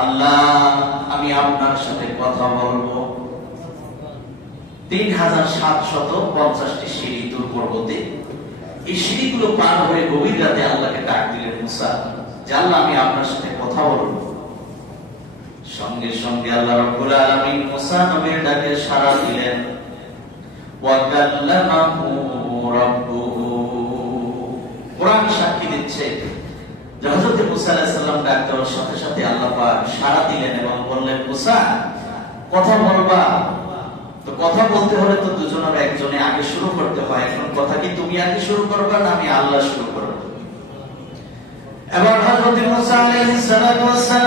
আল্লাহ, আমি আপনার সাথে কথা বলব। তিন হাজার সাতশত পঞ্চাশটি সিঁড়ি দূর পর্বতে। এই সিঁড়িগুলো পার হয়ে গভীর রাতে আল্লাহকে ডাক দিলেন মুসা, যে আল্লাহ, আমি আপনার সাথে কথা বলব। সঙ্গে সঙ্গে আল্লাহ রাব্বুল আলামিন মুসা নবীর ডাকে সাড়া দিলেন ওয়া কাল্লামাহু রাব্বুহু। কোরআন সাক্ষী দিচ্ছে যে হযরত মুসা ডাক দেওয়ার সাথে সাথে আল্লাহ পাক সাড়া দিলেন এবং বললেন, মুসা, কথা বলবা। তো কথা বলতে হলে তো দুজনের একজনে আগে শুরু করতে হয়। এখন কথা কি তুমি আগে শুরু করবা না আমি আল্লাহ শুরু করব? এবার মুসা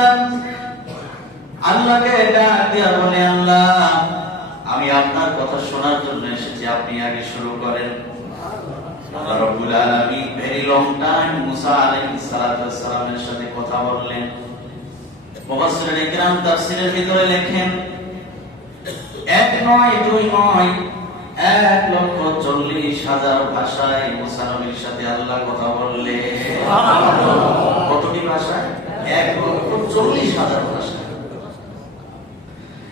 আল্লাহকে ডাক দিয়া বলে, আল্লাহ, আমি আপনার কথা শোনার জন্য এসেছি। আপনি আগে শুরু করেন। আল্লাহ রাব্বুল আলামিন ভেরি লং টাইম মুসা আলাইহিস সালাতু ওয়াস সালামের সাথে কথা বললেন। মুফাসসিরিন ইকরাম তাফসীরের ভিতরে লেখেন এক নয় দুই নয় এক লক্ষ চল্লিশ হাজার ভাষায় মুসা নবীর সাথে আল্লাহ কথা বললে কতটি ভাষায়? এক লক্ষ চল্লিশ হাজার ভাষায়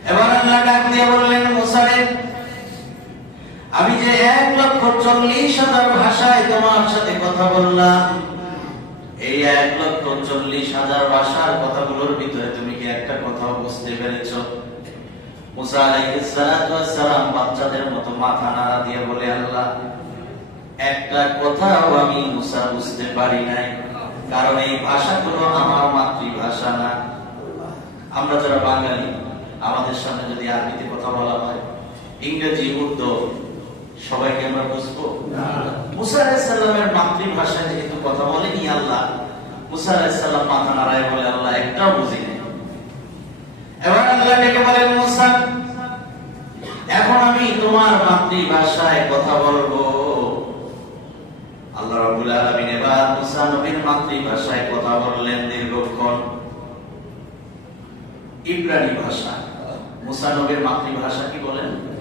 এবার আল্লাহ ডাক দিয়ে বললেন মুসারে আমি যে এক চল্লিশ হাজার ভাষায় তোমার সাথে কথা বললাম। এই এক লক্ষ চল্লিশ হাজার ভাষার কথাগুলোর ভিতরে তুমি কি একটা কথা বুঝতে পেরেছ? বাচ্চাদের মতো মাথা নাড়া দিয়ে বলে, আল্লাহ, একটা কথাও আমি মুসা বুঝতে পারি নাই। কারণ এই ভাষাগুলো আমার মাতৃভাষা না। আমরা যারা বাঙালি, আমাদের সামনে যদি আরবিতে কথা বলা হয়, ইংরেজি, উর্দু সবাইকে আমরা বুঝব? মুসা আলাইহিস সালামের মাতৃভাষায় যেহেতু কথা বলেনি আল্লাহ মুসা আলাইহিস সালাম মাথা নাড়ায় বলে আল্লাহ একটাও বুঝি এবার আল্লাহ ডেকে বলেন মুসা এখন আমি তোমার মাতৃভাষায় কথা বলব। আল্লাহ রাব্বুল আলামিন এবার মুসা নবীর মাতৃভাষায় কথা বললেন দীর্ঘক্ষণ। ইব্রানি ভাষা। মুসা নবীর মাতৃভাষা কি বলেন?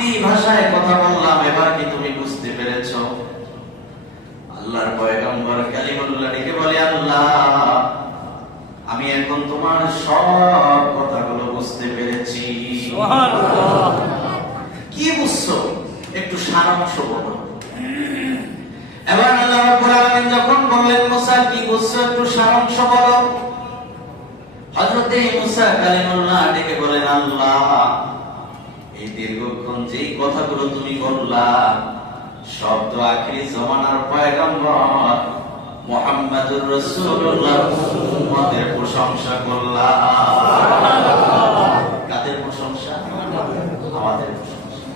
মাতৃভাষায় কথা বললাম এবার কি তুমি বুঝতে পেরেছ? আল্লাহর পয়গম্বর কালিমুল্লাহ ডেকে বলে আল্লাহ আমি এখন তোমার সব কথাগুলো বুঝতে পেরেছি। কি বুঝছ? একটু সারাংশ বলো। এবার আল্লাহ রাব্বুল আলামিন যখন বললেন মুসা কি বুঝছ? একটু সারাংশ বলো। হযরতে মুসা কালিমুল্লাহ ডেকে বলেন আল্লাহ এই দীর্ঘক্ষণ যেই কথাগুলো তুমি বললা শব্দ আখিরি জমানার পয়গম্বর মুহাম্মাদুর রাসূলুল্লাহ উম্মতের প্রশংসা করলা। কাদের প্রশংসা? আমাদের প্রশংসা।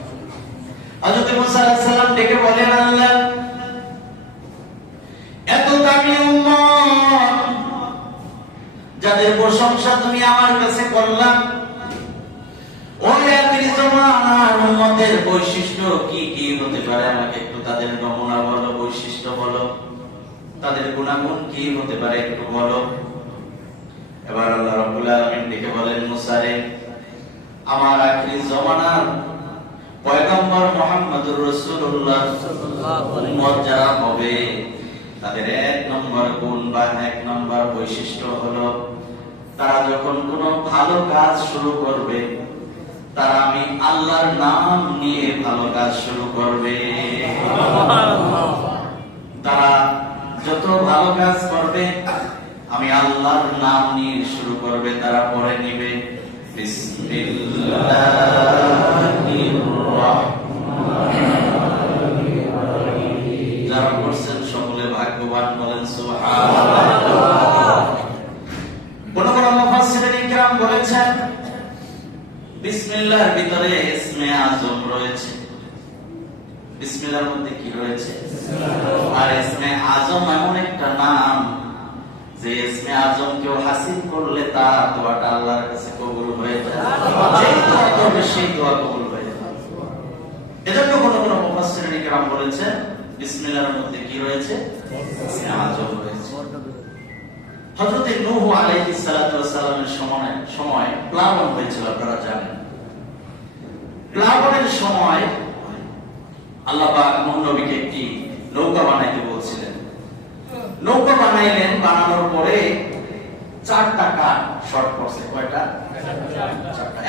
হযরত মুসা আলাইহিস সালাম ডেকে বলেন আল্লাহ এত দামি উম্মত যাদের প্রশংসা তুমি আমার কাছে করলাম ওই আখিরি জমানার উম্মতের বৈশিষ্ট্য কি কি হতে পারে? আমাকে একটু তাদের নমুনা বলো বৈশিষ্ট্য বলো। তাদের গুণাগুণ কি হতে পারে একটু বলো। এবার আল্লাহ রাব্বুল আলামিন ডেকে বলেন মুসারে আমার আখিরি জমানার পয়গম্বর মুহাম্মদুর রাসূলুল্লাহ। উম্মত যারা হবে তাদের এক নম্বর গুণ বা এক নম্বর বৈশিষ্ট্য হলো তারা যখন কোনো ভালো কাজ শুরু করবে তারা আমি আল্লাহর নাম নিয়ে ভালো কাজ শুরু করবে। তারা যত ভালো কাজ করবে, আমি আল্লাহর নাম নিয়ে শুরু করবে, তারা পরে নিবে। যারা করছেন সকলে ভাগ্যবান বলেন, সুবহানাল্লাহ কোন কোন মুফাসসিরিন ইকরাম বলেছেন বিসমিল্লাহর ভিতরে ইসমে আযম রয়েছে বিসমিল্লার মধ্যে কি রয়েছে আর ইসমে আজম এমন একটা নাম যে ইসমে আজম কেউ হাসিল করলে তার দোয়াটা আল্লাহর কাছে কবুল হয়ে যায় যেই দোয়া করবে সেই দোয়া কবুল হয়ে যায় এজন্য কোন কোন মুফাসসিরিন کرام বলেছেন বিসমিল্লাহর মধ্যে কি রয়েছে ইসমে আজম রয়েছে হযরত নূহ আলাইহিস সালাতু সালামের সময় সময় প্লাবন হয়েছিল, আপনারা জানেন। প্লাবনের সময় আল্লাহ পাক নূহ নবীকে একটি নৌকা বানাইতে বলছিলেন। নৌকা বানাইলেন, বানানোর পরে চারটা কাঠ শর্ট পড়ছে, কয়টা?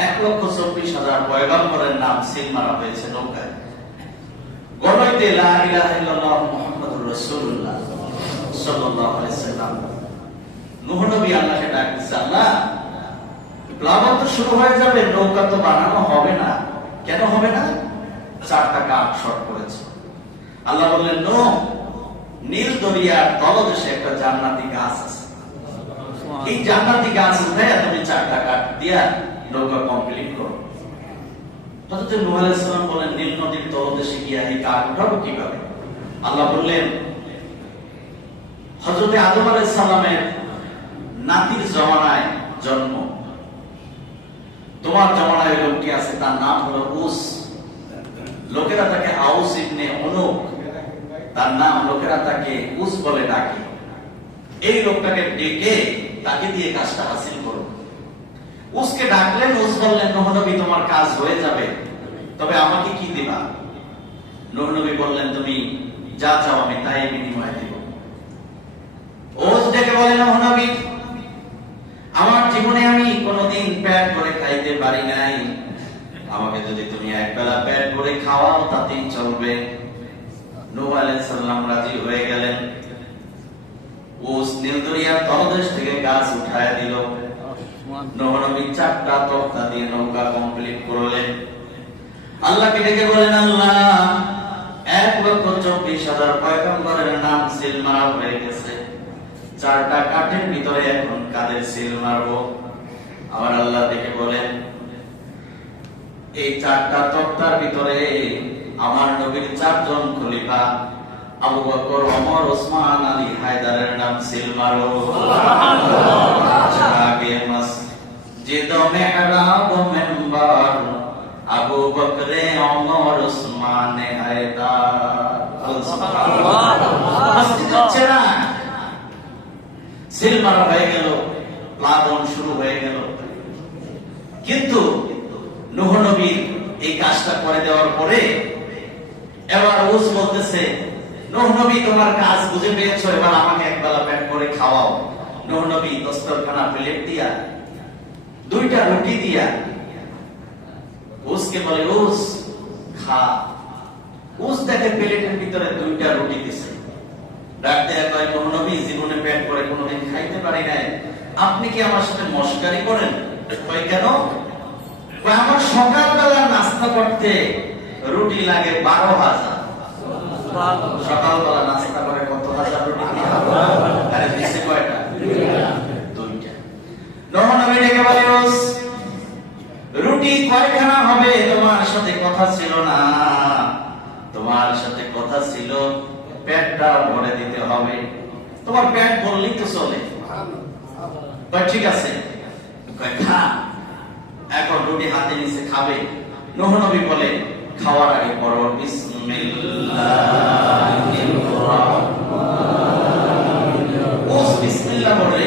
এক লক্ষ চব্বিশ হাজার পয়গম্বরের নাম সিল মারা হয়েছে নৌকায়। গণইতে লা ইলাহা ইল্লাল্লাহ মুহাম্মাদুর রাসূলুল্লাহ সাল্লাল্লাহু আলাইহি সাল্লাম নূহ আল্লাহকে ডাক দিচ্ছে আল্লাহ প্লাবন তো শুরু হয়ে যাবে নৌকা তো বানানো হবে না। কেন হবে না? চারটা কাঠ শর্ট করেছে। আল্লাহ বললেন নো নীল দরিয়ার তলদেশে একটা জান্নাতি গাছ আছে। এই জান্নাতি গাছ উঠে তুমি চারটা কাঠ দিয়া নৌকা কমপ্লিট করো। হযরত নূহ আলাইহিস সালাম বলেন নীল নদীর তলদেশে গিয়া এই কাঠ উঠাবো কীভাবে? আল্লাহ বললেন হযরত আদম আলাইহিস সালামের নাতির জমানায় জন্ম। তোমার জমানায় লোকটি আছে, তার নাম হলো উস। লোকেরা তাকে আউস ইবনে অনুক তার নাম লোকেরা তাকে উস বলে ডাকে। এই লোকটাকে ডেকে তাকে দিয়ে কাজটা হাসিল করো। উসকে ডাকলেন, উস বললেন নহনবী তোমার কাজ হয়ে যাবে। তবে আমাকে কি দিবা? নহনবী বললেন, তুমি যা চাও আমি তাই বিনিময়ে দিব। ওস ডেকে বলেন নহনবী আমার জীবনে আমি কোনোদিন পেট করে খাইতে পারি নাই। আমাকে যদি তুমি এক বেলা পেট করে খাওয়াও, তাতেই চলবে। নূহ রাজি হয়ে গেলেন। নীলদরিয়ার তলদেশ থেকে গাছ উঠায় দিল। নূহ নবী চারটা তক্তা দিয়ে নৌকা কমপ্লিট করলেন। আল্লাহকে ডেকে বলেন আল্লাহ, এক লক্ষ চব্বিশ হাজার পয়গম্বরের নাম হয়ে গেছে। চারটা কাঠের ভিতরে এখন কাদের সিল মারবো? আমার আল্লাহ দেখে বলেন এই চারটা তক্তার ভিতরে আমার নবীর চারজন খলিফা আবু বকর ওমর ওসমান আলী হায়দারের নাম সিল মারো। আগে মসজিদ মেহরাব মেম্বার আবু বকরে ওমর ওসমান হায়দার। মসজিদ হচ্ছে না? সিল মারা হয়ে গেল, প্লাবন শুরু হয়ে গেল। কিন্তু এই কাজটা করে দেওয়ার পরে এবার উস বলতেছে তোমার কাজ বুঝে পেয়েছ, এবার আমাকে একবেলা করে খাওয়াও। দস্তরখানা প্লেট দিয়া, দুইটা রুটি দিয়া উসকে বলে, উস, খা। উস দেখে প্লেটের ভিতরে দুইটা রুটি দিছে। ডাক দেয়া কয় নবী জীবনে পেট করে কোনোদিন খাইতে পারি নাই। আপনি কি আমার সাথে মস্কারি করেন? কয়, কেন? আমার সকালবেলা নাস্তা করতে রুটি লাগে বারো হাজার। সকালবেলা নাস্তা করে কত হাজার রুটি দুইটা। রুটি কয়খানা হবে? তোমার সাথে কথা ছিল না। তোমার সাথে কথা ছিল পেটটা ভরে দিতে হবে। তোমার পেট বললেই তো চলে। ঠিক আছে। খা। এখন রুটি হাতে নিচে খাবে। নূহ নবী বলে, খাওয়ার আগে বিসমিল্লাহির বিসমিল্লাহ। বলে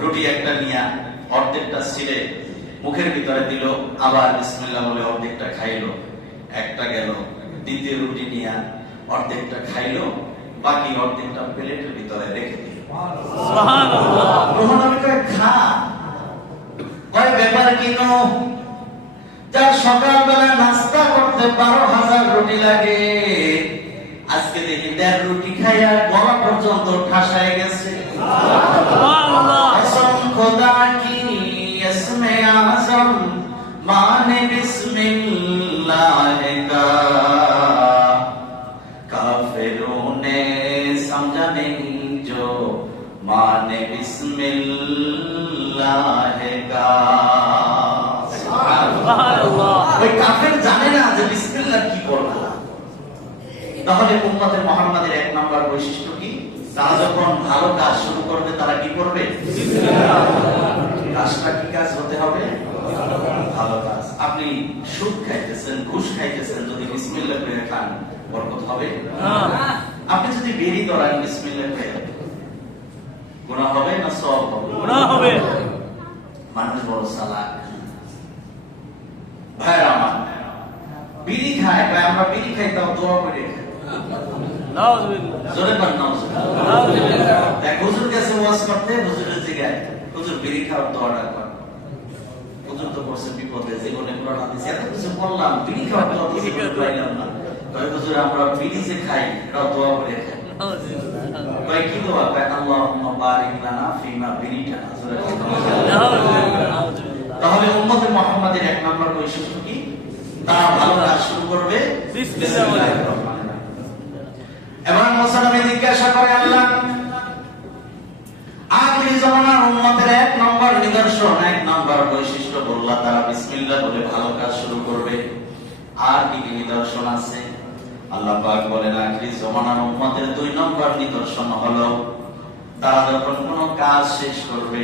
রুটি একটা নিয়া অর্ধেকটা ছিঁড়ে মুখের ভিতরে দিল, আবার বিসমিল্লাহ বলে অর্ধেকটা খাইলো। একটা গেল, দ্বিতীয় রুটি নিয়া অর্ধেকটা খাইলো বাকি অর্ধেকটা প্লেটের ভিতরে রেখে দিল। খা। কয় ব্যাপার কিনো যার সকালবেলা নাস্তা করতে বারো হাজার রুটি লাগে আজকে দেখি দেড় রুটি খাইয়া গলা পর্যন্ত ঠাসায় গেছে। খোদা কাফের জানে না যে বিসমিল্লাহ তাহলে উম্মতে মোহাম্মদের এক নম্বর বৈশিষ্ট্য কি? তারা যখন ভালো কাজ শুরু করবে তারা কি করবে? কাজটা কি কাজ হতে হবে? ভালো কাজ। আপনি সুদ খাইতেছেন ঘুষ খাইতেছেন যদি বিসমিল্লাহ করে খান বরকত হবে? আপনি যদি বেরি ধরান বিসমিল্লাহ করে গুনাহ হবে না সব হবে? হবে। মানুষ বড় সালাক ভাইরা আমার বিড়ি খায় ভাই আমরা বিড়ি খাই তাও দোয়া করে খাই জোরে পান দেখ হুজুর কাছে ওয়াজ করতে হুজুরের জিগায় হুজুর বিড়ি খাওয়ার দোয়াটা কর। হুজুর তো করছে বিপদে জীবনে কোরআন হাদিস এত কিছু বললাম বিড়ি খাওয়ার দোয়া তো পাইলাম না। কয় হুজুর আমরা বিড়ি যে খাই এটা দোয়া করে খাই কয় কি দোয়া? কয় আল্লাহুম্মা বারিক লানা ফিমা বিরিটা জোরে পান নাউজুবিল্লাহ তাহলে উম্মতে মুহাম্মাদের এক নম্বর বৈশিষ্ট্য তারা ভালো কাজ শুরু করবে বিসমিল্লাহ বলে। বিসমিল্লাহির রহমানির রহিম। এবার মুসা নবী জিজ্ঞাসা করে আল্লাহ আখিরি জামানার উম্মতের এক নম্বর নিদর্শন, এক নম্বর বৈশিষ্ট্য বললা তারা বিসমিল্লাহ বলে ভালো কাজ শুরু করবে আর কি কি নিদর্শন আছে আল্লাহ পাক বলেন আখিরি জামানার উম্মতের দুই নম্বর নিদর্শন হলো, তারা যখন কোনো কাজ শেষ করবে,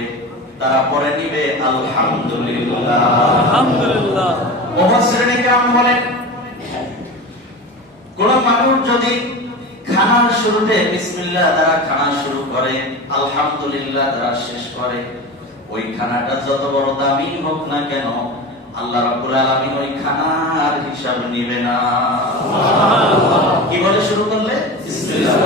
তারা পরে নিবে, আলহামদুলিল্লাহ আলহামদুলিল্লাহ মুফাসসিরিনে কেরাম বলেন কোন মানুষ যদি খানার শুরুতে বিসমিল্লাহ দ্বারা খানা শুরু করে আলহামদুলিল্লাহ দ্বারা শেষ করে ওই খানাটা যত বড় দামি হোক না কেন আল্লাহ রাব্বুল আলামিন ওই খানার হিসাব নিবে না। কি বলে শুরু করলে? বিসমিল্লাহ।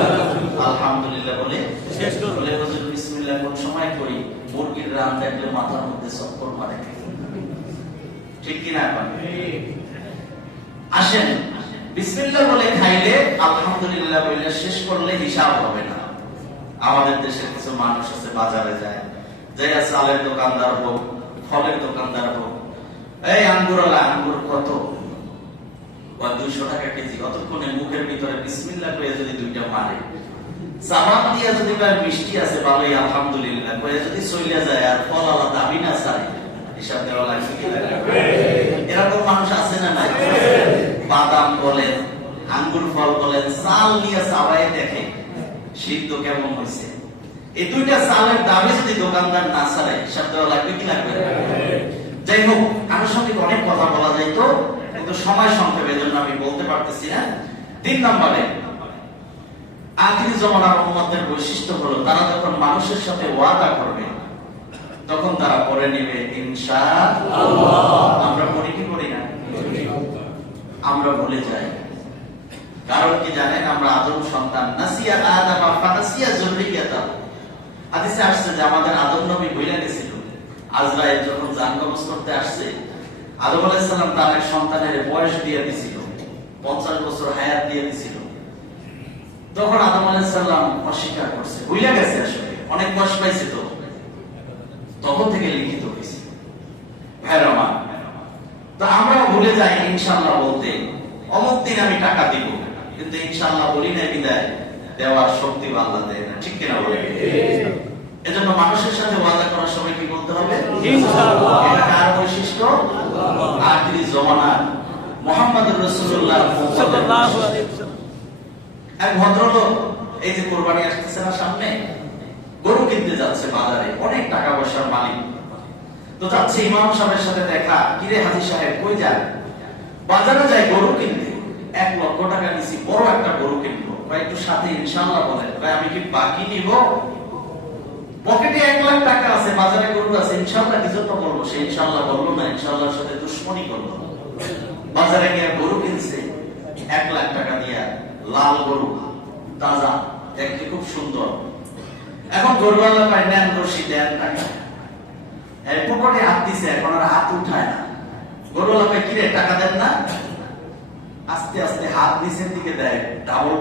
আলহামদুলিল্লাহ বলে। শেষ করবে। বলে হুজুর বিসমিল্লাহ কোন সময় করি? মুরগির রান দেখলে মাথার মধ্যে চক্কর মারে। ঠিক কি না এখন? আসেন, বিসমিল্লাহ বলে খাইলে আলহামদুলিল্লাহ বলে শেষ করলে হিসাব হবে না। আমাদের কিছু মানুষ আছে, বাজারে যায় দোকানদার হোক, ফলের দোকানদার হোক। এই আঙ্গুরওয়ালা, আঙ্গুর কত? বা দুইশো টাকা কেজি, অতক্ষণে মুখের ভিতরে বিসমিল্লাহ করে যদি দুইটা মারে। চাবান দিয়া যদি মিষ্টি আছে, ভালোই, আলহামদুলিল্লাহ। কয়ে যদি চলিয়া যায়, আর ফল আলাদা দাবি না চাই। হিসাব দেওয়া লাগবে কি এরকম মানুষ আছে না নাই? বাদাম বলেন, আঙ্গুর ফল বলেন, চাল নিয়ে দেখে সিদ্ধ কেমন হয়েছে। এই দুইটা চালের দামে যদি দোকানদার না ছাড়ে হিসাব দেওয়া লাগবে কি লাগবে যাই হোক আনুষঙ্গিক অনেক কথা বলা যায় তো, কিন্তু সময় সংক্ষেপে জন্য আমি বলতে পারতেছি না। তিন নম্বরে আখিরি জমানার উম্মতের বৈশিষ্ট্য হলো, তারা যখন মানুষের সাথে ওয়াদা করবে তখন তারা পরে নেবে ইনশা আমরা পড়ি কি করি না? আমরা ভুলে যাই। কারণ কি জানেন আমরা আদম সন্তান। নাসিয়া আদাম ফানাসিয়া হাদিসে আসছে যে আমাদের আদম নবী বইলা গেছিল। আজরাইল যখন করতে আসছে আদম আলাইহিস সালাম তার এক সন্তানের বয়স দিয়ে দিছিল। 50 বছর হায়াত দিয়ে দিছিল। তখন আদম আলাইহিস সালাম অস্বীকার করছে। ভুলে গেছে আসলে। অনেক বয়স পাইছে তো। তখন থেকে লিখিত হয়েছে। ভাইরা আমার তো আমরাও ভুলে যাই ইনশাল্লাহ বলতে অমুক দিন আমি টাকা দিব কিন্তু ইনশাল্লাহ বলি না বিদায় দেওয়ার শক্তি আল্লাহ দেয় না ঠিক কিনা বলে? এজন্য মানুষের সাথে ওয়াদা করার সময় কি বলতে হবে। এটা কার বৈশিষ্ট্য? আখিরি জমানা মোহাম্মদ রসুল্লাহ এক ভদ্রলোক এই যে কোরবানি আসতেছে না সামনে গরু কিনতে যাচ্ছে বাজারে, অনেক টাকা পয়সার মালিক। তো যাচ্ছে ইমাম সাহেবের সাথে দেখা, কিরে হাজি সাহেব, কই যান? বাজারে যাই গরু কিনতে, এক লক্ষ টাকা নিছি, বড় একটা গরু কিনবো। একটু সাথে ইনশাল্লাহ বলেন, ভাই, আমি কি বাকি নিব? পকেটে এক লাখ টাকা আছে, বাজারে গরু আছে ইনশাল্লাহ কিছু তো বলব সে ইনশাল্লাহ বলল, না ইনশাল্লাহর সাথে দুশ্মনী করল বাজারে গিয়ে গরু কিনছে, এক লাখ টাকা দিয়া লাল গরু, তাজা, দেখতে খুব সুন্দর। এখন পাই নেন রশি দেন টাকা এই পকেটে হাত দিছে, এখন আর হাত উঠায় না। কিরে, টাকা দেন না? আস্তে আস্তে হাত নিচের দিকে দেয়। ডাবল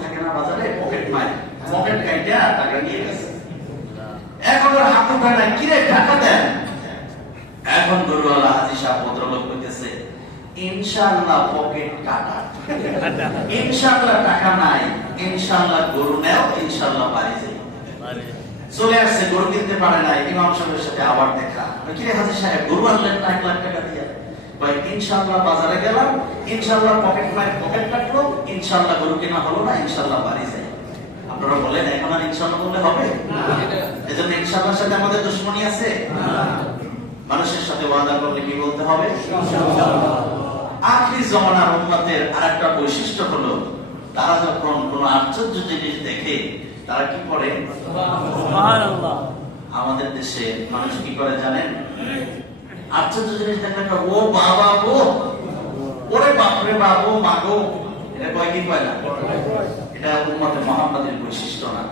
থাকে না বাজারে, পকেট মারে পকেট কাইটা টাকা নিয়ে গেছে। এখন ওর হাত উঠায় না টাকা দেন? এখন সাহেব ভদ্রলোক কইতেছে, ইনশাআল্লাহ পকেট কাটা। ইনশাআল্লাহ টাকা নাই, ইনশাআল্লাহ গরু নেও, ইনশাআল্লাহ চলে আসছে, গরু কিনতে পারে নাই, ইমাম সাহেবের সাথে আবার দেখা। কিরে সাহেব, গরু আনলেন না এক লাখ টাকা দিয়ে? কয় ইনশাআল্লাহ বাজারে গেলাম, ইনশাআল্লাহ পকেট পকেট কাটলো ইনশাআল্লাহ গরু কেনা হলো না, ইনশাআল্লাহ বাড়ি আপনারা বলেন, এখন আর ইনশাআল্লাহ বললে হবে? এজন্য ইনশাআল্লাহর সাথে আমাদের দুশ্মনী আছে? মানুষের সাথে ওয়াদা করলে কি বলতে হবে? আখরি জমানার উম্মতের আরেকটা বৈশিষ্ট্য হলো, তারা যখন কোন আশ্চর্য জিনিস দেখে তারা কি করে? আমাদের দেশে মানুষ কি করে জানেন? আশ্চর্য জিনিস কয়, ও বাবা গো। ওরে বাপরে বাপ ও মা গো। এটা কয় কি কয় না? এটা উম্মতে মোহাম্মদের বৈশিষ্ট্য না।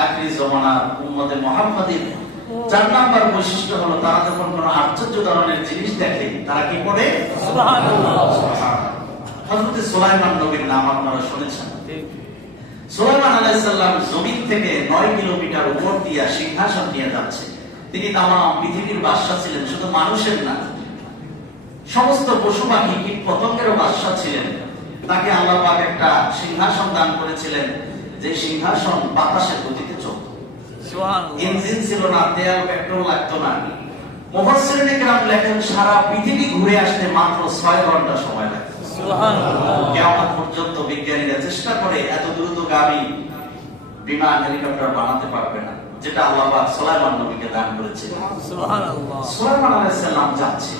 আখরি জমানার উম্মতে মোহাম্মদের চার নাম্বার বৈশিষ্ট্য হলো তারা যখন কোন আশ্চর্য ধরনের জিনিস দেখে তারা কি করে? হযরত সুলাইমান নবীর নাম আপনারা শুনেছেন। সুলাইমান আলাইহিসসালাম জমিন থেকে 9 কিলোমিটার উপর দিয়ে সিংহাসন নিয়ে যাচ্ছে। তিনি তাম পৃথিবীর বাদশা ছিলেন শুধু মানুষের না সমস্ত পশু পাখি কীট পতঙ্গেরও বাদশা ছিলেন। তাকে আল্লাহ পাক একটা সিংহাসন দান করেছিলেন যে সিংহাসন বাতাসের গতিতে চলত। ইঞ্জিন ছিল না তেল পেট্রোল লাগতো না। মুফাসসিরিনে কেরাম লেখেন সারা পৃথিবী ঘুরে আসতে মাত্র 6 ঘণ্টা সময় লাগে কেমন পর্যন্ত বিজ্ঞানীরা চেষ্টা করে এত দ্রুতগামী বিমান হেলিকপ্টার বানাতে পারবে না যেটা আল্লাহ সুলাইমান নবীকে দান সুলাইমান আলাইহিস সালাম যাচ্ছে।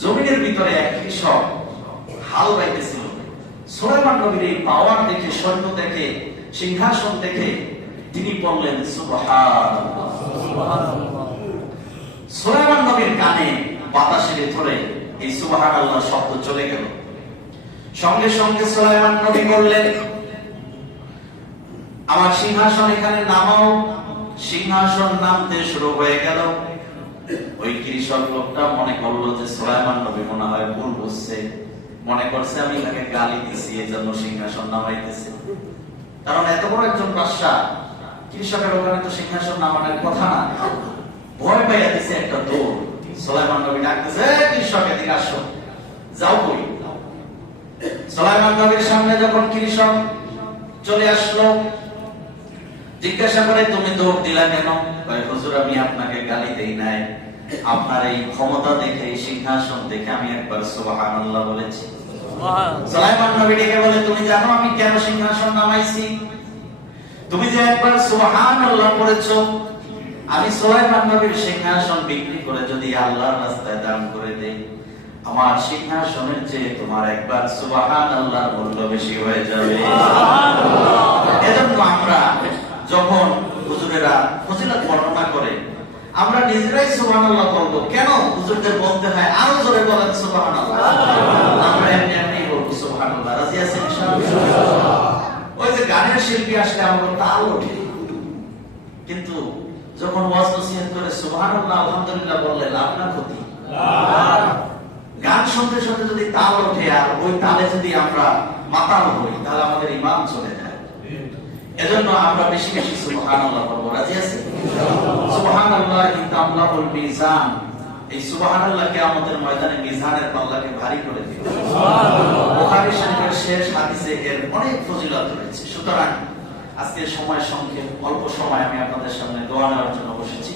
জমিনের ভিতরে এক কৃষক হাল বাইতেছিল। সুলাইমান নবীর এই পাওয়ার দেখে সৈন্য দেখে সিংহাসন দেখে তিনি বললেন সুবহানাল্লাহ। সুলাইমান নবীর কানে বাতাসের ধরে এই সুবহানাল্লাহ শব্দ চলে গেল। সঙ্গে সঙ্গে সুলাইমান নবী বললেন, আমার সিংহাসন এখানে নামাও, সিংহাসন নামতে শুরু হয়ে গেল। ওই কৃষক লোকটা মনে করল যে সুলাইমান নবী মনে হয় ভুল বুঝছে। মনে করছে আমি তাকে গালি দিছি এই জন্য সিংহাসন নামাইতেছে। কারণ এত বড় একজন বাদশা কৃষকের ওখানে তো সিংহাসন নামানোর কথা না। ভয় পাইয়া দিছে একটা দৌড়। সুলাইমান নবী ডাকতেছে "এই কৃষক এদিকে আসো। যাও কই? সুলাইমান নবীর সামনে যখন কৃষক চলে আসলো জিজ্ঞাসা করে তুমি দৌড় দিলা কেন? হুজুর আমি আপনাকে গালি দেই নাই। আপনার এই ক্ষমতা দেখে এই সিংহাসন দেখে আমি একবার সুবহানাল্লাহ বলেছি। সুলাইমান নবী ডেকে বলে তুমি জানো আমি কেন সিংহাসন নামাইছি? তুমি যে একবার সুবহানাল্লাহ পড়েছো আমি সুলাইমান নবীর সিংহাসন বিক্রি করে যদি আল্লাহর রাস্তায় দান করে দেই আমার সিংহাসনের চেয়ে তোমার একবার সুবহানাল্লাহর মূল্য বেশি হয়ে যাবে। এজন্য আমরা যখন হুজুরেরা ফজিলত বর্ণনা করে আমরা নিজেরাই সুবহানাল্লাহ বলব কেন হুজুরদের বলতে হয় আরও জোরে বলেন সুবহানাল্লাহ? আমরা এমনি এমনি বলব সুবহানাল্লাহ রাজি আছেন ওই যে গানের শিল্পী আসলে আমাদের তাল ওঠে। কিন্তু যখন ওয়াজ নসিহত করে সুবহানাল্লাহ আলহামদুলিল্লাহ বললে লাভ না ক্ষতি গান শুনতে শুনতে যদি তাল ওঠে আর ওই তালে যদি আমরা মাতাল হই তাহলে আমাদের ইমান চলে যায়। এজন্য আমরা বেশি বেশি সুবহানাল্লাহ বলব। রাজি আছি সুবহানাল্লাহ। তামলাউল মিজান। এই সুবহানাল্লাহ কিয়ামতের ময়দানে মিজানের পাল্লাকে ভারী করে দিবে। বুখারী শরীফের শেষ হাদিসে এর অনেক ফজিলত রয়েছে। সুতরাং আজকে সময় সংক্ষেপ অল্প সময় আমি আপনাদের সামনে দোয়া নেওয়ার জন্য বসেছি।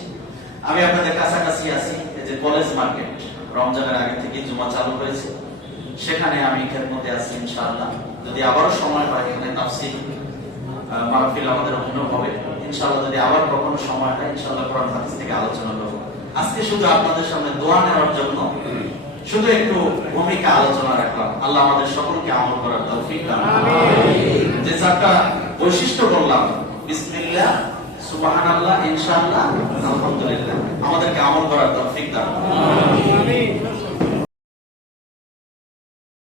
আমি আপনাদের কাছাকাছি আছি এই যে কলেজ মার্কেট রমজানের আগে থেকে জুমা চালু হয়েছে। সেখানে আমি খেদমতে আছি ইনশাআল্লাহ। যদি আবারও সময় হয় এখানে তাফসীর মাহফিল আমাদের অন্য হবে। ইনশাআল্লাহ যদি আবার কখনো সময় হয় ইনশাআল্লাহ কোরআন হাদিস থেকে আলোচনা করব। আজকে শুধু আপনাদের সামনে দোয়া নেওয়ার জন্য শুধু একটু ভূমিকা আলোচনা রাখলাম। আল্লাহ আমাদের সকলকে আমল করার তৌফিক দান করুন। যে চারটা বৈশিষ্ট্য বললাম বিসমিল্লাহ সুবহানাল্লাহ ইনশাআল্লাহ আলহামদুলিল্লাহ। আমাদেরকে আমল করার তৌফিক দান আমিন।